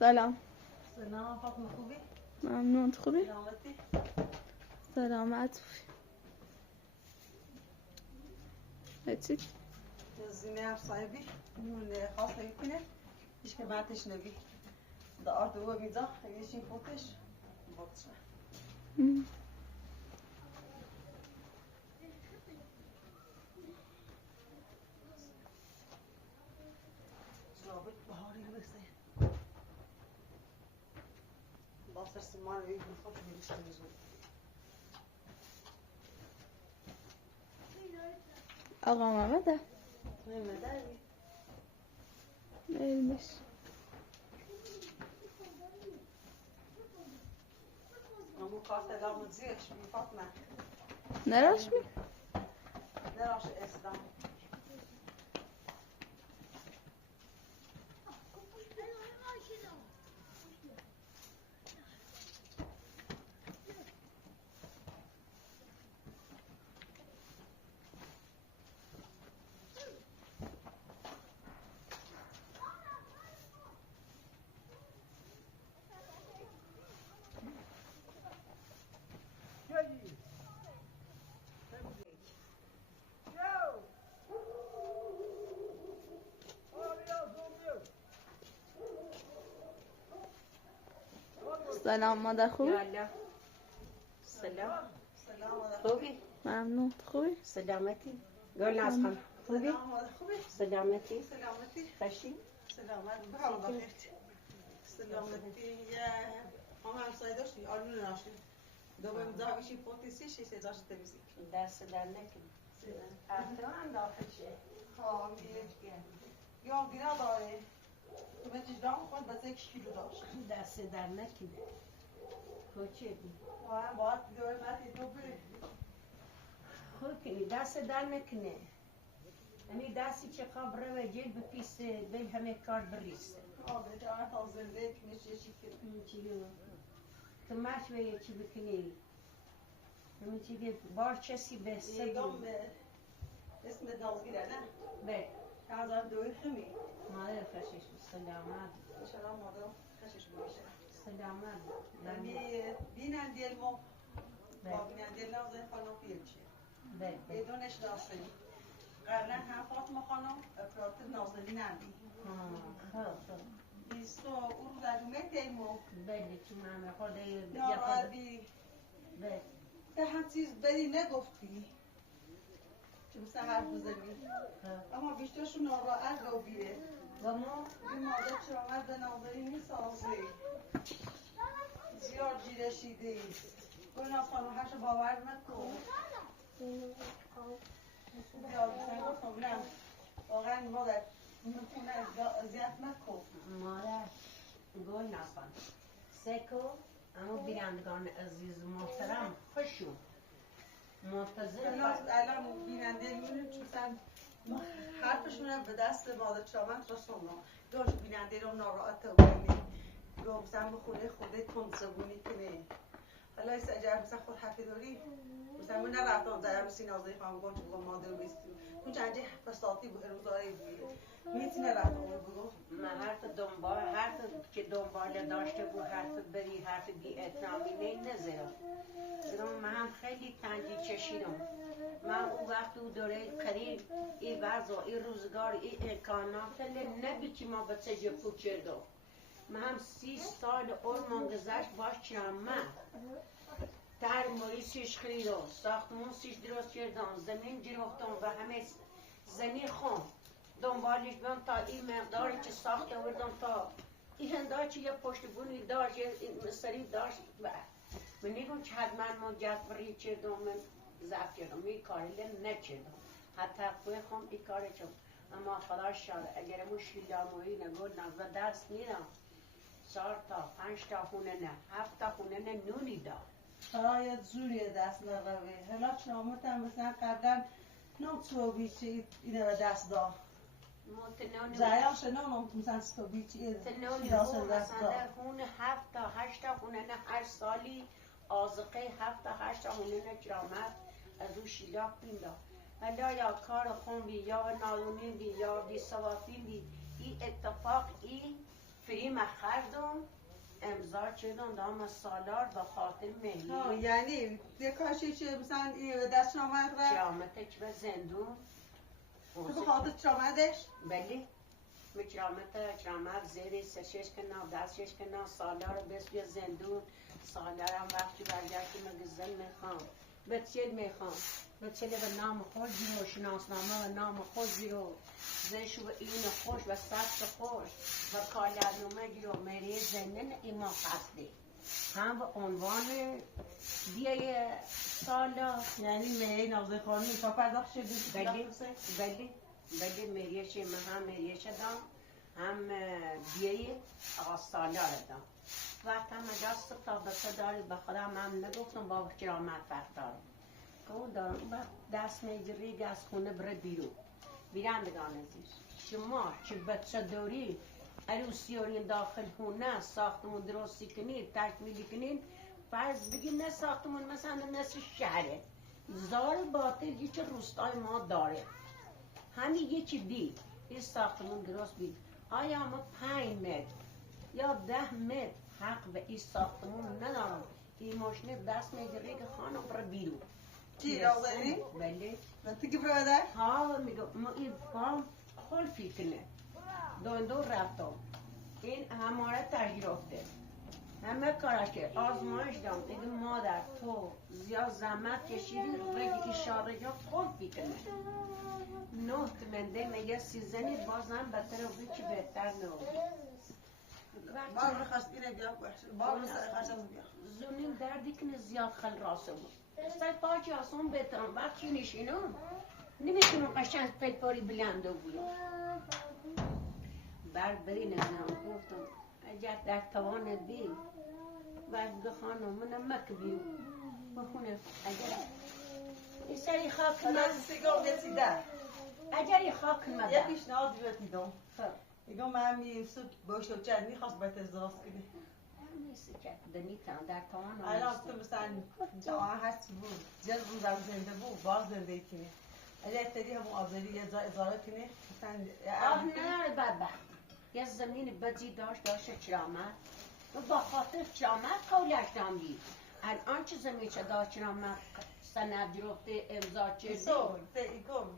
سلام. سلام فاطمه خوبی؟ ممنون. خوبی؟ سلامتی؟ سلامت. هیچی؟ زینه هر صاحبی نون خاص نمیکنه هیچ که بعدش نبی دا آرد و میزا یشین فوتش بودش جوابت بهاری بسه باصر سمان وی بخوش میرشته نزود آقا محمده محمده ایلش امو کارت دامو زیرش بی فاطمه نراش می؟ نراش اسلام سلام مادر خوبی؟ سلام سلام خوبی؟ ممنون. خوبی؟ سلامتی؟ گل ناز خان خوبی؟ خوبی؟ سلامتی؟ سلامتی؟ خشی؟ سلامت بهم بخیر سلامتی هم همسایه داشتی آلون ناشتی دوباره داغشی پوتیسی شیشه داشت تمیزی دست در نکن افتر هم داخل شه ها میلیش گرد یا گیرا داره تو بچش دام خود بس 1 کیلو داشت دست در نکن کوچه بی هم باید دوباره متی تو بری خود کنی دست در نکنه یعنی دستی چه خبره و جل بپیسه به همه کار بریسته آده جانت تا زنده کنیش یشی کنی چیگه تو مشوه چی بکنی همین چیگه بار چسی به سیدام اسم نازگیره نه به کازم دوی خمی مادر خشش سلامت انشاءالله مادم خشش بمیشه سلامت بینن دیل مو به با بینن دیل نازه خانم پیلچه به بدونش نازلی قرنه هم فاطمه خانم افراد نازلی نمی خب بیستو او رو در دومه دیمو بله چون من خود ناراضی بله به هم چیز بدی نگفتی چون سهر بزنی اما بیشترشون ناراحت رو بیره و ما این مادر چرا آمد به ناظری میسازی زیاد جیرشیدی گناه خانم هرشو باور نکن زیاد بسن گفتم نه واقعا مادر خونه اذیت نکن مادر گل نکن سکو اما بینندگان عزیز محترم خوشو منتظر الان بیننده میبینیم چون سن حرفشون به دست مادر چامن رسوندم داشت بیننده رو ناراحت بودیم گفتم بخونه خوده کنسبونی کنه حالا ایسا اجر مثلا خود حقی داری مثلا من نرفتم در بسی نازده خواهم گفت چون مادر بیستیم اون چنجه فساطی بود روزایی بود میتی نرفتم اون بگو من حرف که دنبال داشته بود حرف بری حرف بی احترامی نزدم من هم خیلی تنجی چشیدم من اون وقت او دوره قریب این وضع این روزگار این امکانات نبی که ما به چه پوچه دو من هم 30 سال علمان گذشت باش چرم من در مویسیش خریدم ساختمون سیش درست کردم زمین گرفتم و همه زمین خون دنبالش بیام تا این مقداری که ساخته وردم تا این هنده که یه پشت بونی داشت یه سری داشت من نگم که حتما ما جفری کردم من ضبط کردم این کاری نکردم حتی خواهم این کاری چون اما خدا شد اگر مو شیلامویی نگود نگود دست نیرم 4 تا 5 تا خونه نه 7 تا خونه نه نونی دار شاید زوری دست نقوی حالا چنامتم مثلا قبلا نم تو بیچی اینه به دست دار زیاد شنونم مثلا تو بیچی مثلا خونه 7 تا 8 تا خونه نه هر سالی آزقه 7 تا 8 تا خونه نه جامد از او شیلاق بیندم حالا یا کار خون بی یا نالونی بی یا بی سوافی بی این اتفاق این فریم خردم امضا چدم دام سالار به خاطر ملی یعنی یه کاشی چه مثلا دست آمد را کرامتش به زندون تو به خاطر چامدش بله کرامت زیر سشش کنا دستش کنا سالار بس بیا زندون سالارم وقتی برگشت مگه زن میخوام بچه میخوام بچه به نام خود زیر و شناسنامه و نام خود زیر و زش و این خوش و سخت خوش و کالرنامه گیر و مری زنن ایما قصده هم به عنوان دیه سالار یعنی مهی نازه خانمی تا پرداخت شده بله مریش من هم مریش دام هم دیه آقا سالار دام وقت هم دست تا بسه داری به خودم هم نگفتم با کرامت وقت دارم که اون دارم دست میگیری از خونه بره بیرون بیرندگان عزیز شما که بچه داری عروسیارین داخل خونه ساختمون درستی کنید تکمیلی کنید فرض بگید نه ساختمون مثلا مثل شهره زار باطل یکی روستای ما داره همین یکی بی این ساختمون درست بید آیا ما 5 متر یا 10 متر حق به این ساختمون ندارم این ماشین دست میگیره که خانم برای بیرون کی را بری؟ بله تو که برادر؟ ها میگم ما این فام خلفی کنه دو رفتم این هماره تجربه همه کارش که آزمایش دام دیگه مادر تو زیاد زحمت کشیدی رگی اشاره یا خلفی کنه 9 منده میگه سیزنی بازم بهتر بودی که بهتر نبود بار بخواست اینه بیا بار بخواست بیا زونیم دردی کنه زیاد خل راسه بود سر پاچی آسان بهترم وقتی نشینم نمیتونم قشنگ پلپاری بلنده بودم بری نزنم گفتم اگر در توان بی بعد به خانم منم مکبیم بخونه اگر این سری خاک از سیگار رسیده اگر خاک یه مدر پیشنهاد بیاد میدم میگم من میرسو باشه چند میخواست باید ازدواج کنی نیست که دمیتم در توان الان تو مثلا جوان هستی بود جل روزم زنده بود باز زنده کنی اگر اتدی همون آزاری یه ازاره کنی آه نه بدبخت یه زمین بدی داشت کرامت و با خاطر کرامت قولش دام بید الان چه زمین چه داشت کرامت سند گرفته امضا چه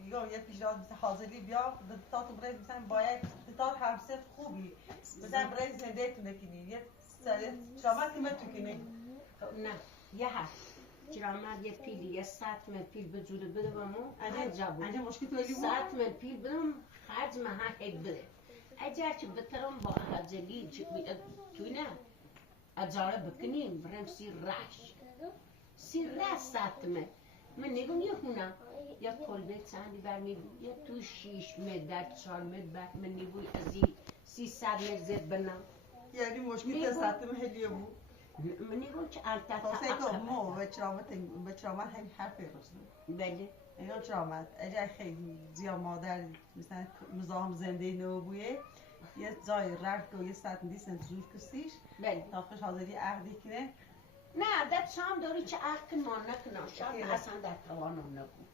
میگم یه پیشنهاد مثل حاضری بیا تا تو برای مثلا باید تا همسر خوبی مثلا برای زنده تونه کنی یه کرامت که تو کنی نه یه هست کرامت یه پیلی یه ستم پیل به جوده بده بمون انجا مشکل تولی بود ستم پیل بدم خرج مها هد بده اگر که بترم با حجلی توی نه اجاره بکنیم برم سی رش ستمه من نگم یه خونم یا کلبه چندی برمی یا تو 6 متر در 4 متر بعد من نگوی از این 300 متر زد بنام یعنی مشکل تا ستم هلیه بود من نگم که البته خواستای که ما به چرامت همین حرفی رسیم بله اینا چرامت اگر خیلی زیاد مادر مثلا مزاحم زنده نو بویه یه جای رفت و یه ستم دیسن زور کستیش بله تا خوش حاضری عهدی کنه نه در شام داری چه عقل ما نکنم شاید اصلا در توانم نکن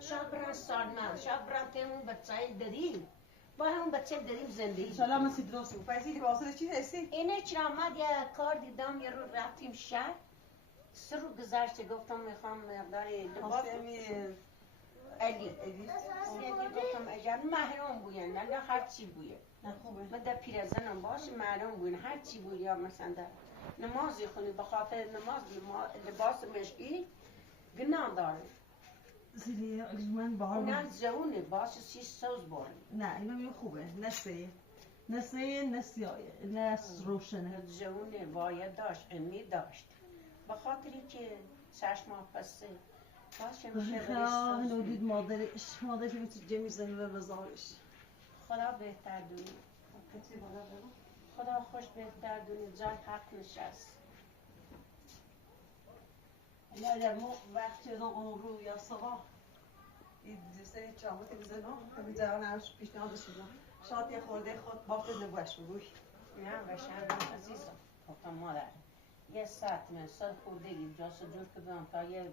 شاید برن سالمن شاید برن تیمون بچه داریم با همون بچه داریم زندگی انشالله من سیدروسی و فیزی واصل چی هستی؟ اینه چرا آمد یه کار دیدم یه رو رفتیم شهر سه رو گذشته گفتم میخوام مقدار لباس علی گفتم اگر محرم بوین نه هر چی بوین من در پیرزنم باشه محرم بوین هر چی بوین یا مثلا در نمازی خونی بخاطر نماز لباس مشکی گناه داره زیری من بار نه جونه باشه 600 بار نه اینا میگه خوبه نسیه نسیایه نس روشنه جونه واید داشت امی داشت بخاطری که چشم پسه باشه میشه خدا نودید مادرش میتونه جمعی زنه و بزارش خدا بهتر دونه خدا خوش بهتر دونه جای حق نشست یا در مو وقتی اون رو یا صبح این سری چامت بزنم همین جوان همش پیشنهادش میدم شاید یه خورده خود باقی نبوش بگوی نه بشن عزیزم گفتم مادر یه ساعت من صد خوردگی جاسو جور که بدم تا یه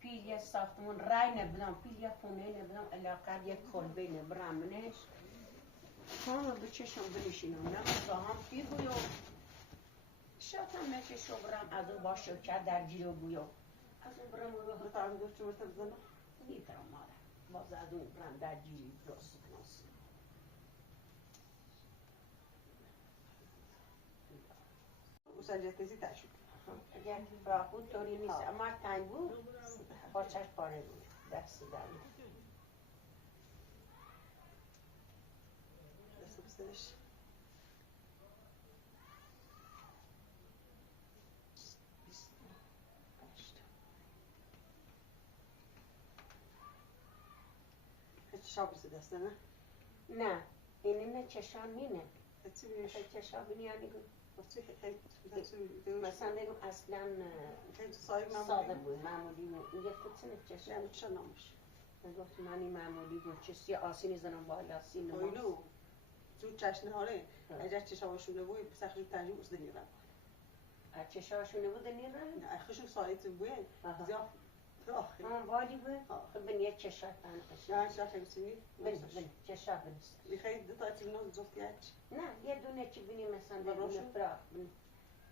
پیل یه ساختمون رای نبدم پیل یه خونه نبدم علاقه یه کلبه نبرم منش ها بچشم بنشینم نه با هم پیر بویو شاتم نچشو برم از اون با شکر در جیرو بویو از اون برم رو بطرم دوست رو بزنم میترم مادر باز از اون برم در جیری درست کنست او سنجتیزی تشوک اگر راه بود طوری نیست اما تنگ بود پاچش پاره بود دست دارم دست بسرش چشا بسه دسته نه؟ نه اینی نه چشان نینه هتی بیش چشا بینیانی بود بسی خیلی مثلا بگم اصلا خیلی سایه ساده بود معمولی بود یه فتنه چشم یعنی چه نامش؟ گفت منی معمولی بود چیزی آسینی زنم بالا سین اویلو زود چشنه هاره اگر چشامشونه بود سخت تنجیم از دنیا رفت چشاشونه بود نیر نه اخشون سایت بود زیاد راخی والی بود خب بنیه چشات تنقش نه چه خیلی سنی بنی چشا بنیست میخوای دو تا تیمون زفتی هچ نه یه دونه چی بینی مثلا بنی فراخ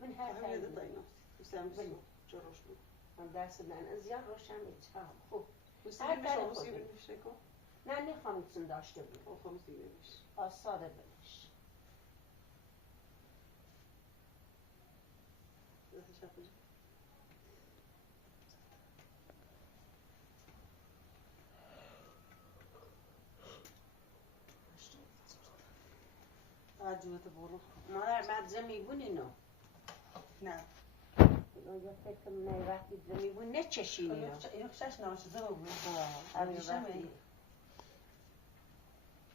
من هر همین کاری دو تا اینا بسیم بنی چروش بود من درس دن زیاد روشن ایتها خوب بسی هر بیش کاری آموزی خوبی. بنویشه کن نه نخوام ایتون داشته بود او خاموزی بنویش آساده بنیش دستش هفته عجوبت برو مادر بعد زمی بونی نو نه یا فکر نه وقتی زمی بون نه چشینی نو اینو خشش ناشده بود همین همیشه وقتی می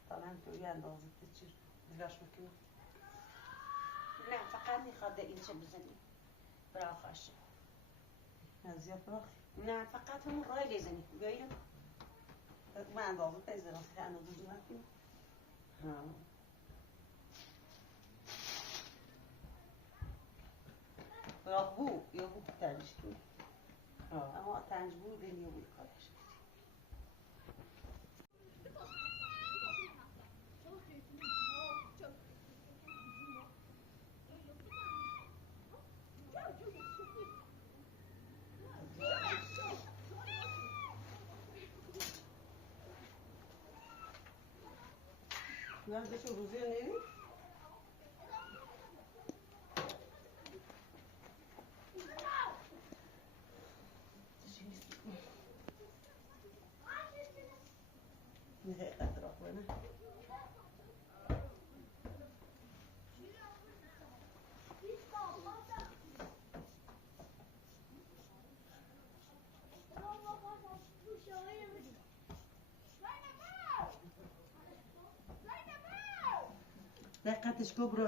طالعا توی اندازه چی دیگرش میکنه نه فقط میخواد اینجا بزنی براخش نه زیاد براخ نه فقط همون رای بزنی بیایی من اندازه پیزرم که اندازه زو نکنم براخ بو یا بو تنج اما تنج بو دنیا بو کارش نه بشو روزی نیری؟ میخوای اطراف کنه دقتش کبرا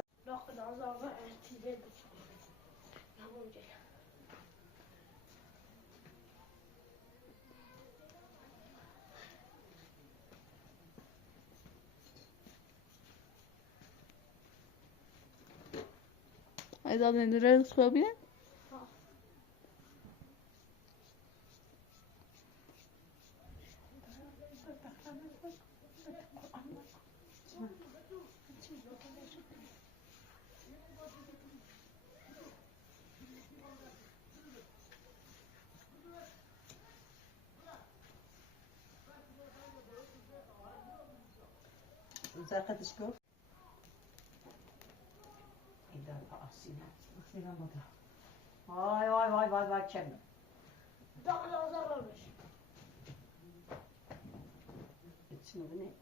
Is dat in de ruilschoolje? دقتش کن این دار آسینه آسینه بوده وای وای وای وای وای چه چی بینی؟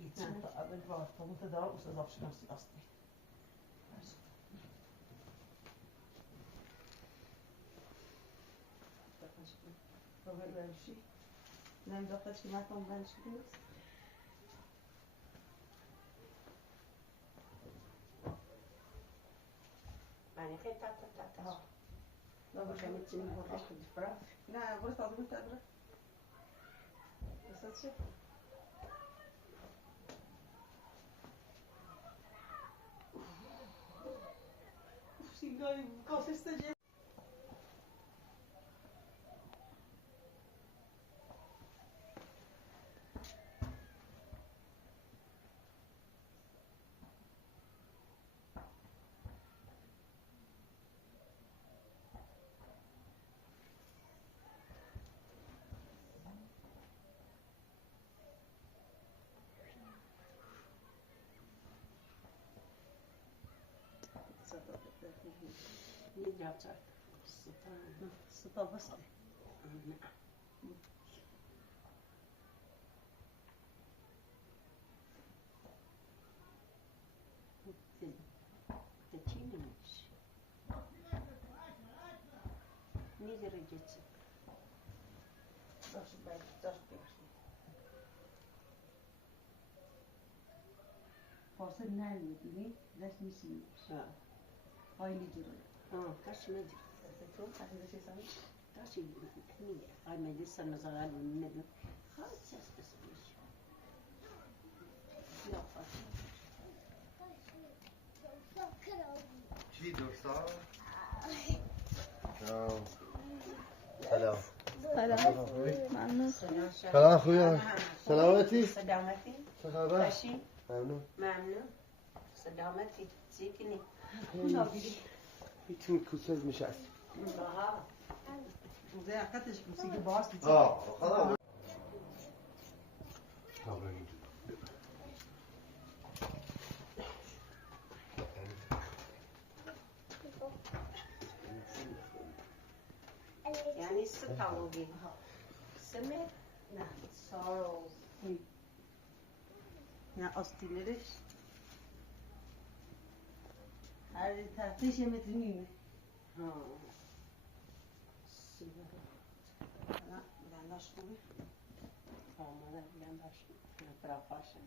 نه تا اول باید تا متدار استاد آفشناسی است Robert Welshi. Nem dacht je maakt dan Welshi doet. معنی خیلی تا تا تا تا Dan باشه میتونی بردش کنی برا Nee, wordt dat goed hebben? Is dat zo? Zie je nou, kast is dat je? صدا بده. اینجا چه؟ ستا بسته. ده چی نمیشه؟ میذاره جتسی. داشت بیارشی. فارسی نمیدونی؟ دست میسی. خیلی جوره. کاش میدی. تو خیلی چیز هایی؟ کاشی میگه. آی میدی سر نزار میدون. خاصی است بسیارش. یا خاصی. چی دوستا؟ سلام. سلام. ممنون. سلام خوبی؟ سلامتی؟ سلامتی. چه خبر؟ کاشی؟ ممنون. ممنون. سلامتی. چیکنی؟ میتونی کوسل میشست. آها. موزه حقیقتش موسیقی باز بیتی. خدا. یعنی ستاوگی. سمه؟ نه سارو. نه آستینرش. هر تحتیش میتونیم. نه بلنداش خوبه. آماده بلنداش. برافاشن.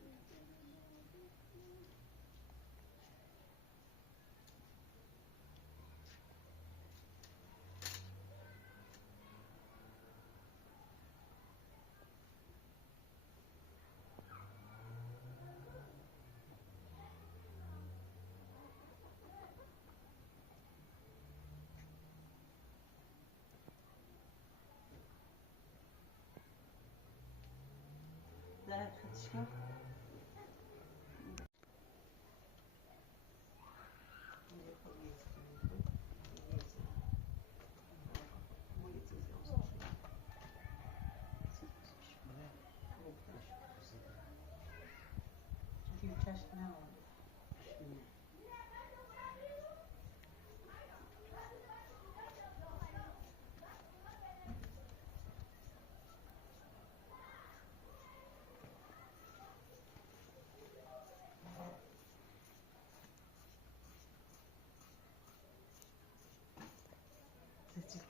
در خودش کن. چشم نه.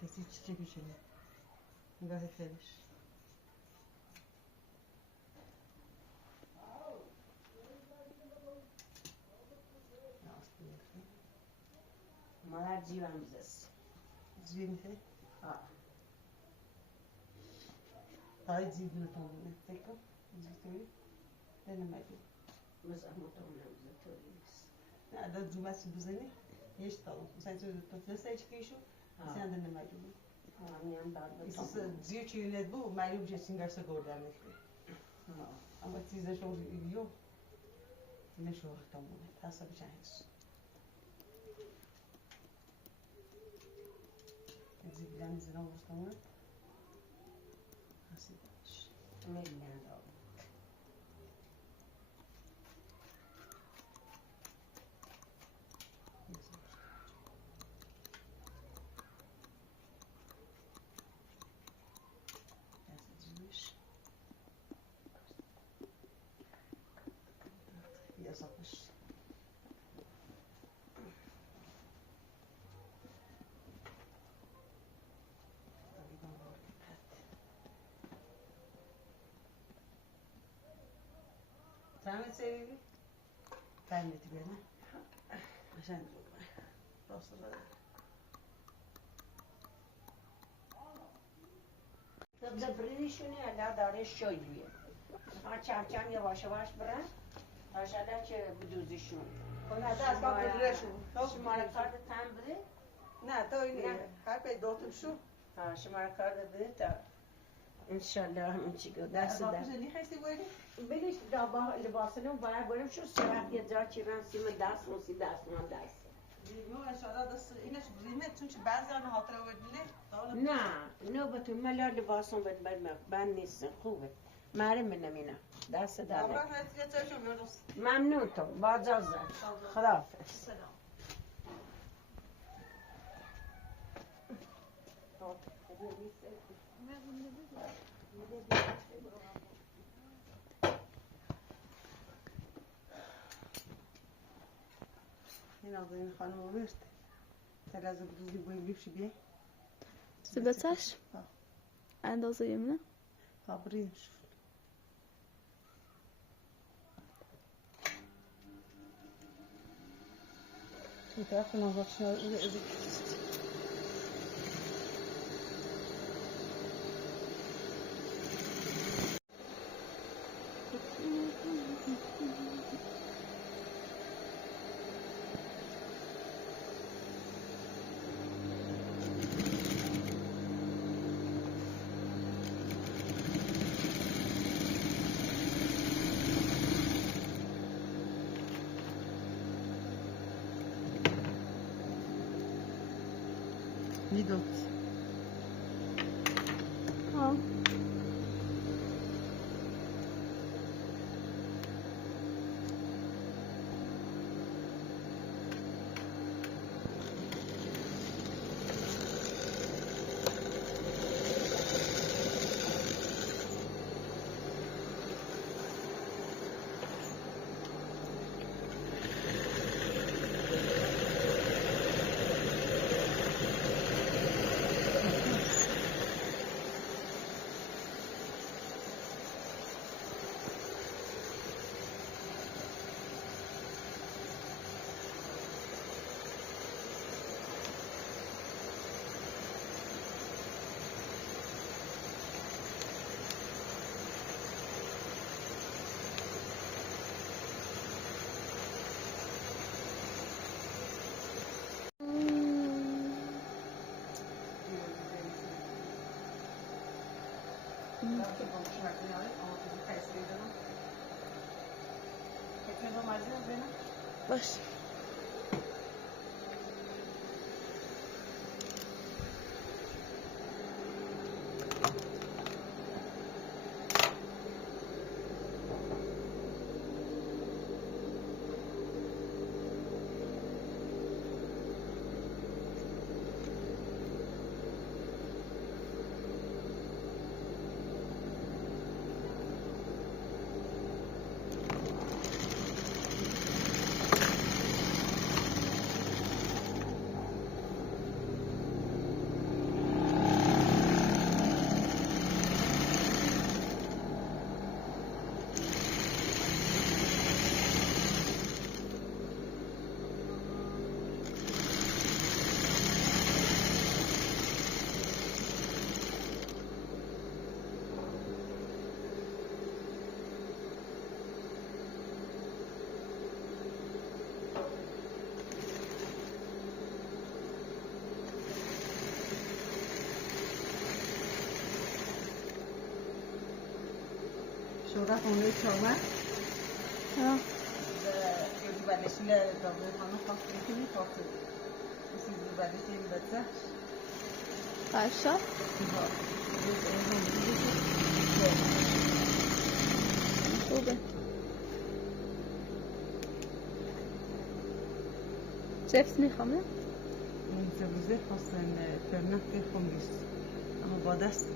کسی چی میشونه نگاه خیلیش مادر جیوان بزست. زوی میشه؟ های زیب نتونه فکر زیتوی نمیدونم مزاحمتون نمیزه نیست. نه داد جمعه بزنی هیچ طالب مثلا تو فرستای چیکیشو مثلا نمیدونم آنیم داد اساس زیو چی ندبو معلوم چه سینگر سگوردن میشه اما چیزش رو یو نشو وقتم بود حساب چهارس زیبیان زیرا وقتم بود حسابش میلیون داد. Yazılmış. Tamam seviyorum. Ben de beni. Sen de dostlar. زبریشونی الا داره شویه. ها چم یواش یواش برن. تاشادا که بدوزیشون. کنه از کار بدرشون. شماره کارت تام بده؟ نه تا این هر به دوتم شو. ها شماره کارت بده تا انشالله همین چی گفت دست در. در. زنی خسته بودی؟ بلیش دابا لباسنو باید بریم شو سرعت یه جا چی رن سیم دست موسی دست من دست. دیو انشالله دست اینش بزینه چون چه بعضی آن خاطره ودنه. نه بتون ملا لباسون بد نیست خوبه. مریم نمینا دست در. ممنون تو ممنون تو با اجازه. خداحافظ. سلام. این آقایون خانم آورد تر از بروزی باید بیفشی بیه سبتش اندازه یمنه بریم این طرف نظر شنال میدوت ها باش شورا خونه چهار ها یکی بالشیل دابه خانم خواهد کنی خواهد کسی بالشیل بچه فرشا خوبه جفت میخوام نه؟ این سبوزه خواستن فرنک خونگیست اما با دست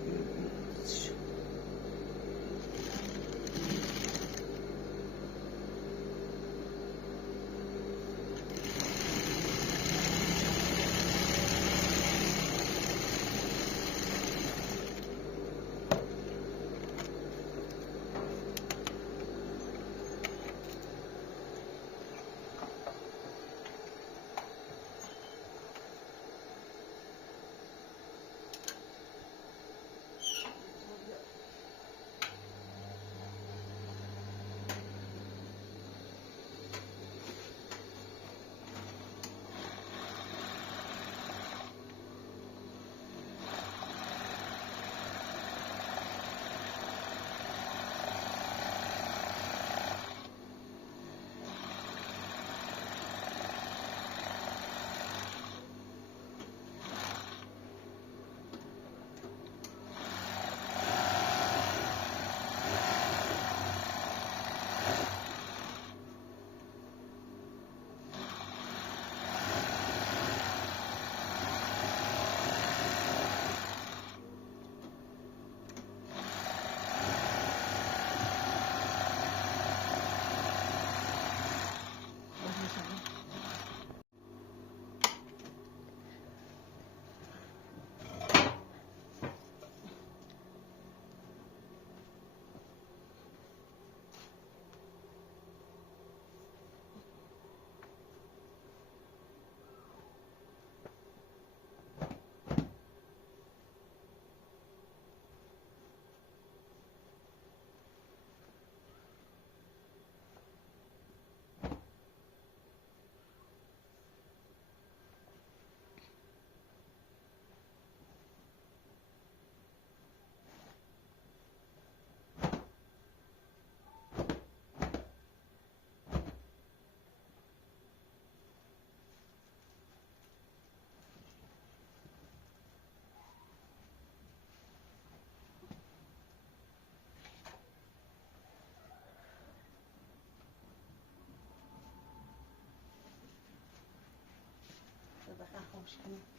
مشکل.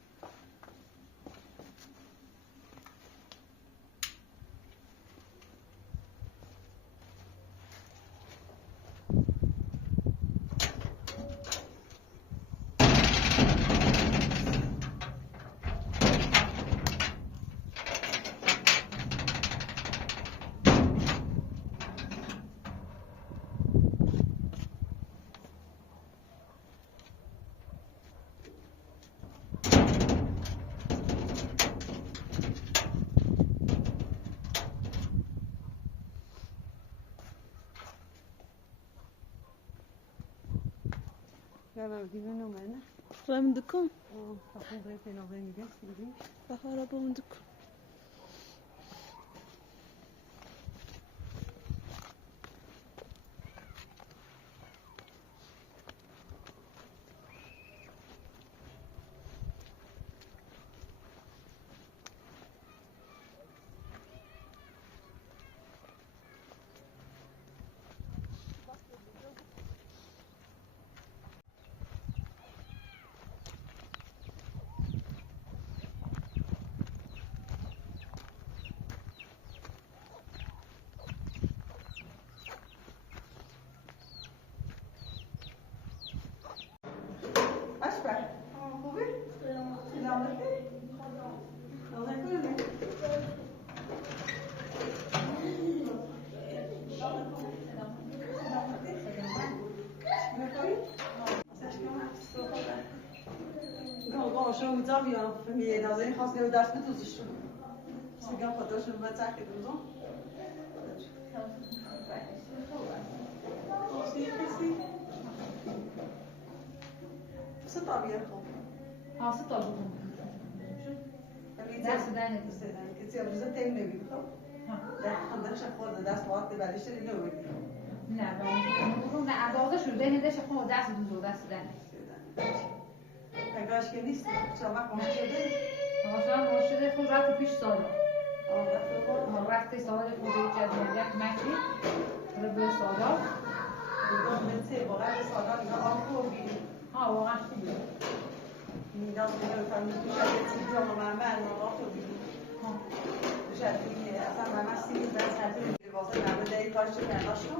Ja, maar die willen nog mee, hè? Ruim de kom. Oh, dat komt even nog een idee. Bahara bonduk. Asper, خوبی؟ سلام علیکم. شو متابعة في ناظرين خاص لو درس بتوزش سجى خدوش ما تاكد وزون طبيعي ها ست طابق درس دانت كتير بزت تاني نبي خو ده عندنا شخص درس وقت بعدش اللي نوي نه نه عبازه شو دهن ده شخص درس دوزو درس دانت تگاش که نیست شما ماشین شده مثلا ماشین خود رفت پیش سالا رفت رفت سالا خود جدیدیت مکی رو به سالا بنتي واقعا سالا اینا آب بی ها واقعا خوبه نیاز به فهمید که شاید چیزا من آب بی ها شاید اصلا من سیمی درس هاتون واسه نمونه ای کارش کرداشو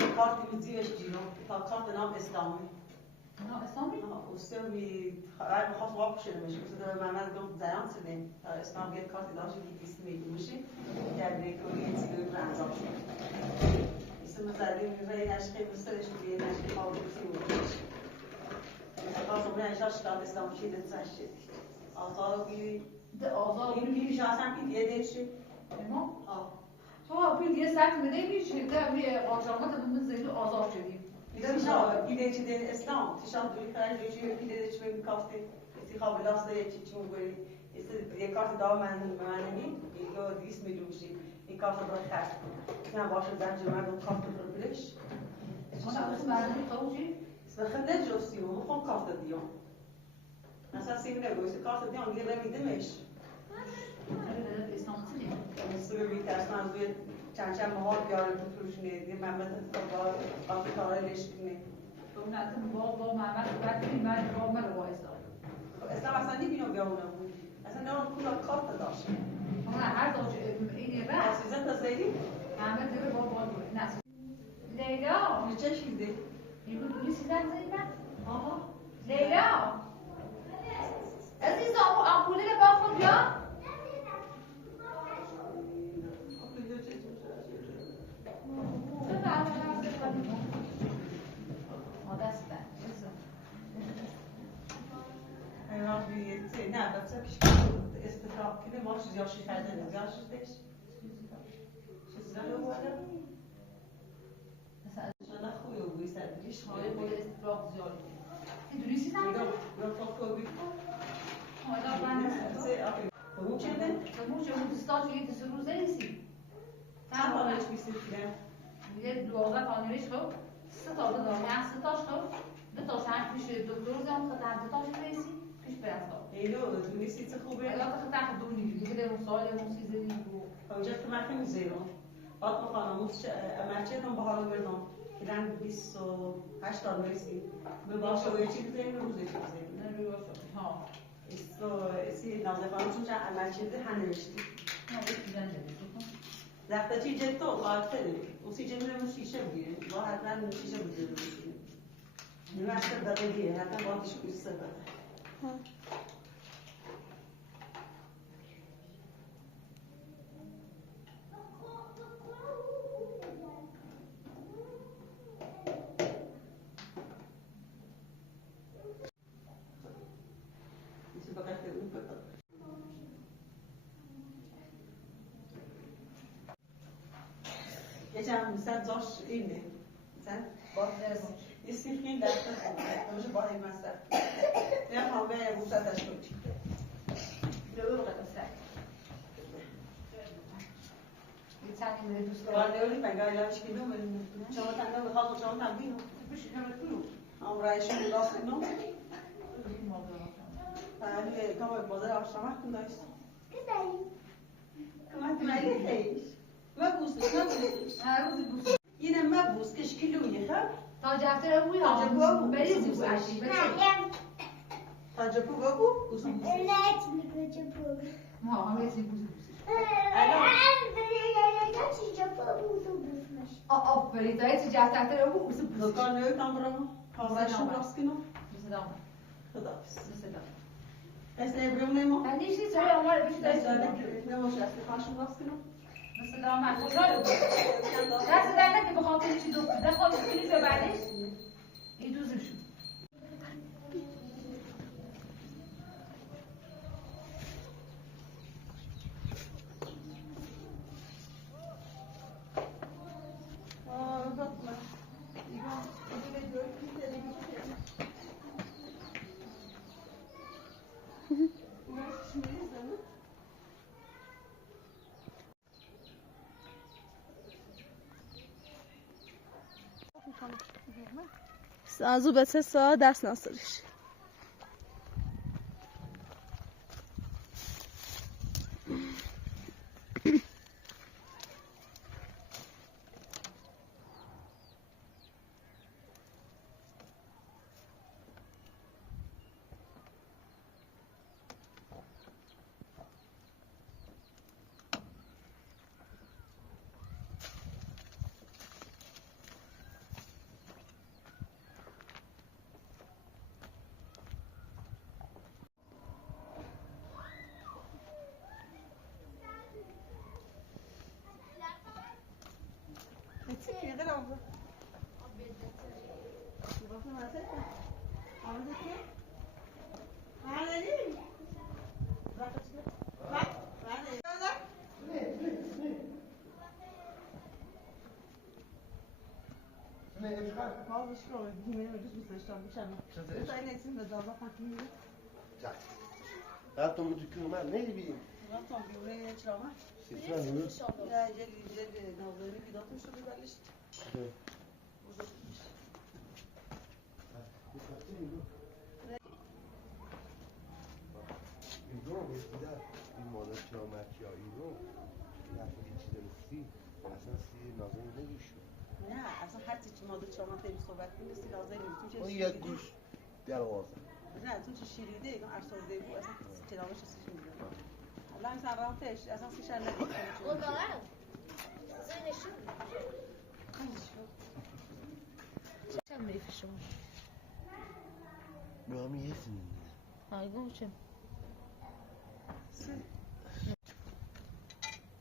یه کارت میزیش جیرو تا کارت نام اسلامی نه اسلامی استوي قاعد بخاف واقف شده میشه مثلا محمد گفت زیان شدیم اسلام یه کارت داشت که دیست میشه گردی که یه چیزی رو انجام شد اسم زدیم میشه نشخی بسرش میگه نشخی خالصی بودش خاصه من اشاش کار اسلام شده تشید آزار بی ده آزار این بیش اصلا که یه دیشی ما ها پیل یه سخت میده میشه ده می آجامات من زیدو آزار شدیم میشه ایده چی دین اسلام تشان دوری کاری دیگه ایده چی به کافته سی قابل است یه چی میگویی است یه کارت داو من یه دیس میدوشی این کارت رو خرج نه باشه زنجیر من رو کارت رو بلش انا اسم معنی قوجي اسم خدمت جوستی و مخون کارت دیام مثلا سی نگویی کارت دیام دیگه نمیدمش اسلام تیلی مسئول بیترس منظور چند ماه بیاره تو فروش نیدی محمد کافی کارای لش کنه اون اتم با محمد بعدی من با من وایس داد اسلام اصلا نمی‌بینم بیاونه بود اصلا نه کلا کارت داشت اون هر دوش این راست سیزن تسیری محمد دیگه با نه لیلا چه چیزی يقول لي سيدان زينب آها ليلى عزيزة أقول لك باخذ يا نه بچه پیش استفاده کنه ما چیزی هاشی کرده نگاه شدش چیزی رو بوده شده خوبی و بوی سردیش حالا بود استفراغ زیاد میدونی سیدان یا فاکو بیکن حالا من اون چه ده؟ اون چه اون دستاش یه دست روزه نیستی چند بارش بیسیدیم؟ یه 12 تانیش خب 3 تا بدم یعنی 3 تاش خب 2 تاش هم پیش دکتر زدم خاطر 2 تاش میسی پیش برسا اینو تونیسی چه خوبه؟ حالا خاطر دونی دیگه ده سال موسیقی دیگه اونجا که من خیلی زیرم بعد خانم مرچه دم بحال بردم که دن 28 تا میسی به باشه و چیزی زیر روزی چیزی ها اسی نازفان چون چه عمل چیزی هنوشتی نه بکیدن نمیشه زخته چی جد تو قاتل اسی جد نمو شیشه بگیره با حتما شیشه بگیره نمیشه بدگیه حتما باقیش بیسته بده geçen mesela zor indi. Sen bak istifin derste sonra. Önce bana mesela. Ne yapalım ben bu sefer şu. لو بقى ساعه بتاعي من الدكتور Ben de öyle ben gayet hiç bilmiyorum benim. Çamaşır da hazır çamaşır değil mi? مش كانوا Ama Ayşe lastik no. Yani kama bazı akşam hakkındayız. Kama tümeliyiz. Mebus, mebus. عروض البوس Yine mebus keşkiliyor ya. طاجعت ابوي طاجة أبوه. بريزي وسعشي Tacı bu bu. Uzun. ما هو بريزي بوس افريد دايت جات تحت ابو بوس بوس Lokan ne tam buramı? Havzaşın laskino. سلام Kıdafis. سلام Esne ebrim ne mo? عندي شيء سوري عمر بيش دايت Ne mo şahsi karşım laskino? سلام مع خجالة بس ده انك بخاطر شي دكتور ده خالص كل بعدين يدوز شو Bakma. از او به 3 ساعت دست نسترش Yeter abla. Bakın artık. Anladın mı? Anladın mı? Bak. Bak. نه اشکال Vallahi şu an yemeği ödüs mü seçtim bir şey mi? چطور؟ Bu da en etsin de daha bakayım mı? چش رفتم به دکون من نمیبینیم Zaten bir oraya çırama. سیتران نمید Ya gel nazarını bir datım şu bir belişti. این رو بهتر این مادر کیامت یا این رو رفتم یه چیز رسی اصلا سی نازنین نگوشو Ne? Aslında her çeşit moda çorman temiz sohbet bilmesi lazım. Çünkü اون یک گوش در آوازه نه تو چه شیریده اینا ارسال دیگه اصلا چنانش چیزی میگه الله این سرانتش اصلا سیشن نمیکنه چم میفه شما به همین یه سنین هایگو چم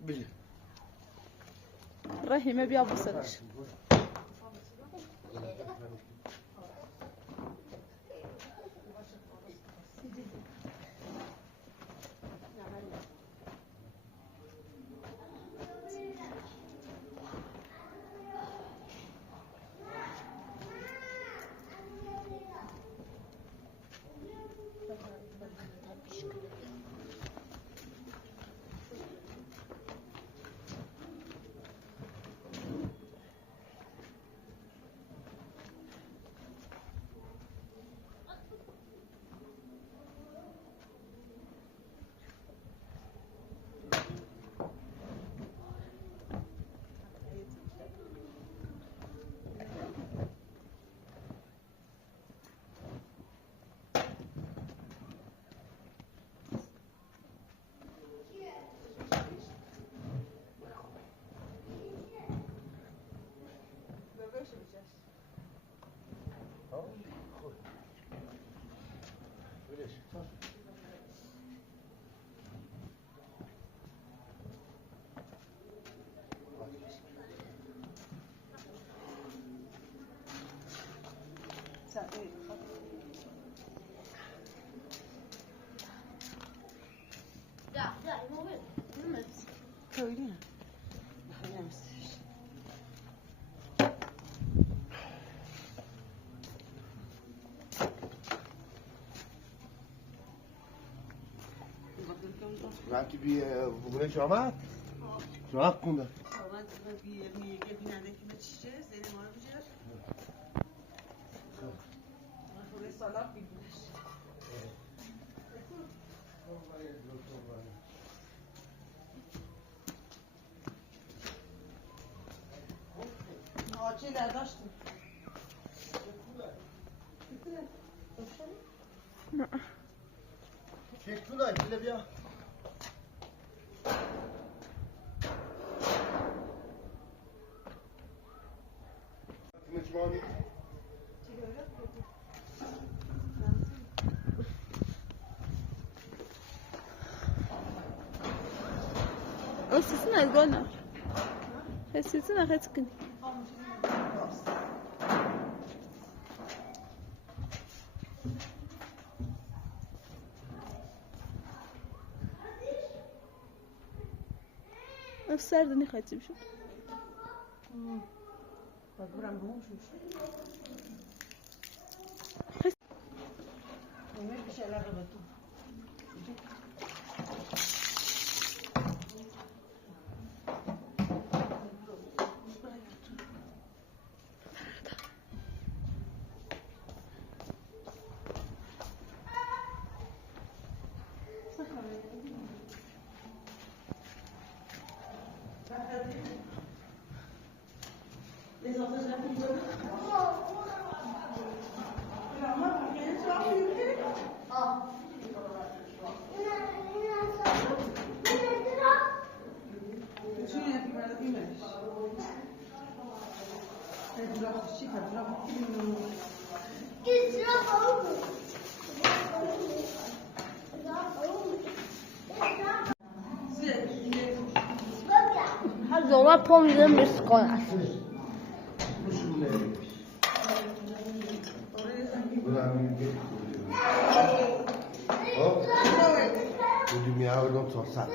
بله رحیمه بیا بسرش Öyle mi? Öyle misin? رفتی بی بونه شامت؟ شامت کنده آمد میگه بیننده که به چیشه زیر ما رو بجر خوبه سالات بیدونش آچه در داشتیم چکتون های دیله بیا مجموعی Össesine golna. Össesine hetkin. Öfserde ne kaçım şu? Bak buram boğuşmuş. Ömer bir şeyler kapattım. Zola pomidor miskona. Bu dünya oradan sorsak.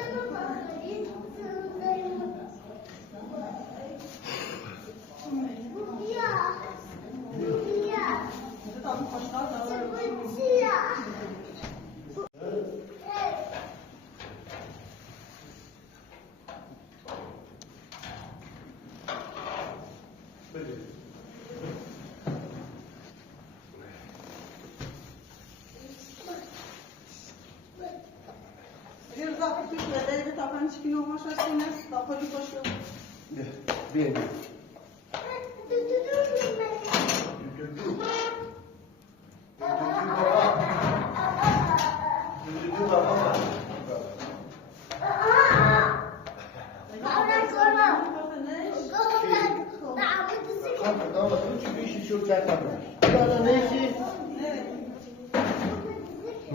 Bien.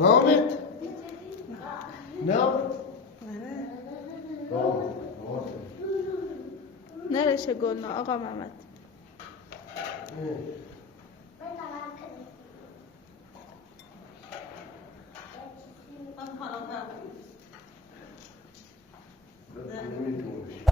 Ahmet. Ne? Nereye golna Ağa Mehmet? نمیدونم